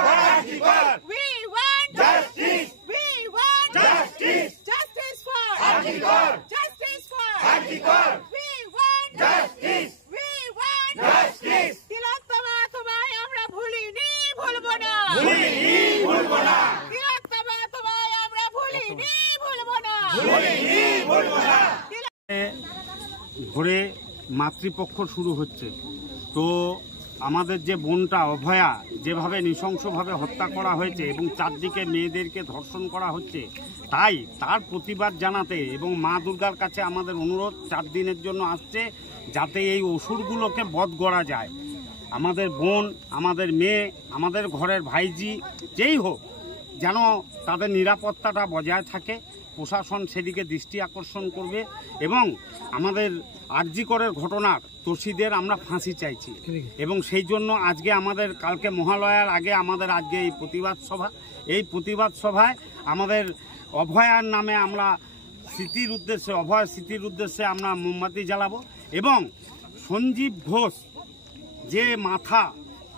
We want justice. We want justice. Justice for Arjikar. Justice for Arjikar. We want justice. We want justice. তিলোত্তমা তোমায় আমরা ভুলিনি ভুলবো না। ভুলিনি ভুলবো না। তিলোত্তমা তোমায় আমরা ভুলিনি ভুলবো না। ভুলিনি ভুলবো না। ভোরে মাতৃপক্ষ শুরু হচ্ছে, তো আমাদের যে বোনটা অভয়া যেভাবে নৃশংসভাবে হত্যা করা হয়েছে এবং চারদিকে মেয়েদেরকে ধর্ষণ করা হচ্ছে, তাই তার প্রতিবাদ জানাতে এবং মা দুর্গার কাছে আমাদের অনুরোধ 4 দিনের জন্য আসছে, যাতে এই অসুরগুলোকে বধ করা যায়। আমাদের বোন, আমাদের মেয়ে, আমাদের ঘরের ভাইজি যেই হোক, যেন তাদের নিরাপত্তাটা বজায় থাকে। প্রশাসন সেদিকে দৃষ্টি আকর্ষণ করবে এবং আমাদের আরজিকরের ঘটনার দোষীদের আমরা ফাঁসি চাইছি এবং সেই জন্য আজকে আমাদের কালকে মহালয়ার আগে আমাদের আজকে এই প্রতিবাদ সভা। এই প্রতিবাদ সভায় আমাদের অভয়ার নামে আমরা স্মৃতির উদ্দেশ্যে, অভয় স্মৃতির উদ্দেশ্যে আমরা মোমবাতি জ্বালাবো এবং সঞ্জীব ঘোষ যে মাথা,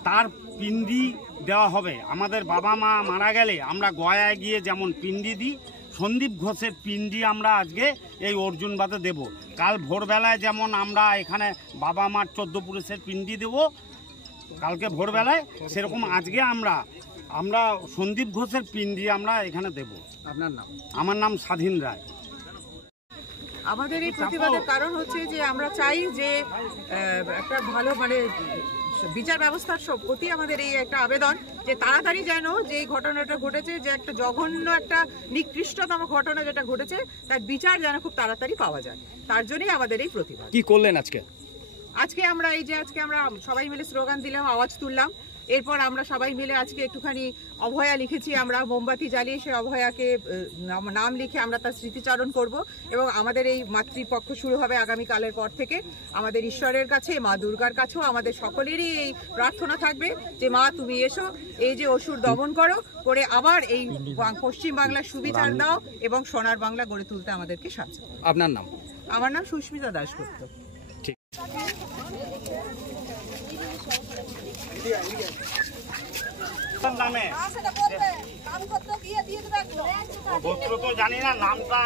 তার পিণ্ডি দেওয়া হবে। আমাদের বাবা মা মারা গেলে আমরা গয়ায় গিয়ে যেমন পিণ্ডি দিই, সন্দীপ ঘোষের পিণ্ডি আমরা আজকে এই অর্জুনবাদে দেব। কাল ভোরবেলায় যেমন আমরা এখানে বাবা মার 14 পুরুষের পিণ্ডি দেব কালকে ভোরবেলায়, সেরকম আজকে আমরা সন্দীপ ঘোষের পিণ্ডি আমরা এখানে দেব। আপনার নাম? আমার নাম স্বাধীন রায়। আমাদের এই প্রতিবাদের কারণ হচ্ছে যে আমরা চাই যে একটা ভালো বিচার ব্যবস্থার প্রতি আমাদের এই একটা আবেদন যে তাড়াতাড়ি যেন যে ঘটনাটা ঘটেছে, যে একটা জঘন্য একটা নিকৃষ্টতম ঘটনা যেটা ঘটেছে, তার বিচার যেন খুব তাড়াতাড়ি পাওয়া যায়। তার জন্যই আমাদের এই প্রতিবাদ। কি করলেন আজকে? আজকে আমরা সবাই মিলে স্লোগান দিলাম, আওয়াজ তুললাম। এরপর আমরা সবাই মিলে আজকে একটুখানি অভয়া লিখেছি, আমরা মোমবাতি জ্বালিয়ে সে অভয়াকে নাম লিখে আমরা তার স্মৃতিচারণ করব এবং আমাদের এই মাতৃপক্ষ শুরু হবে আগামীকালের পর থেকে। আমাদের ঈশ্বরের কাছে, মা দুর্গার কাছেও আমাদের সকলেরই এই প্রার্থনা থাকবে যে মা তুমি এসো, এই যে অসুর দমন করো, করে আবার এই পশ্চিম বাংলার সুবিচার দাও এবং সোনার বাংলা গড়ে তুলতে আমাদেরকে সাহায্য করো। আপনার নাম? আমার নাম সুস্মিতা দাশগুপ্ত। ঠিক। নামে গোত্র তো জানি না, নামটা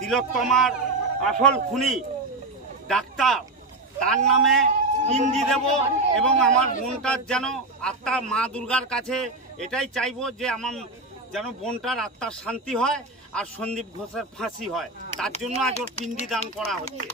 তিলোত্তমার আসল খুনি ডাক্তার, তার নামে পিণ্ডি দেব এবং আমার বোনটার যেন আত্মা মা দুর্গার কাছে এটাই চাইবো যে আমার যেন বোনটার আত্মার শান্তি হয় আর সন্দীপ ঘোষের ফাঁসি হয়। তার জন্য আজ ওর পিণ্ডি দান করা হচ্ছে।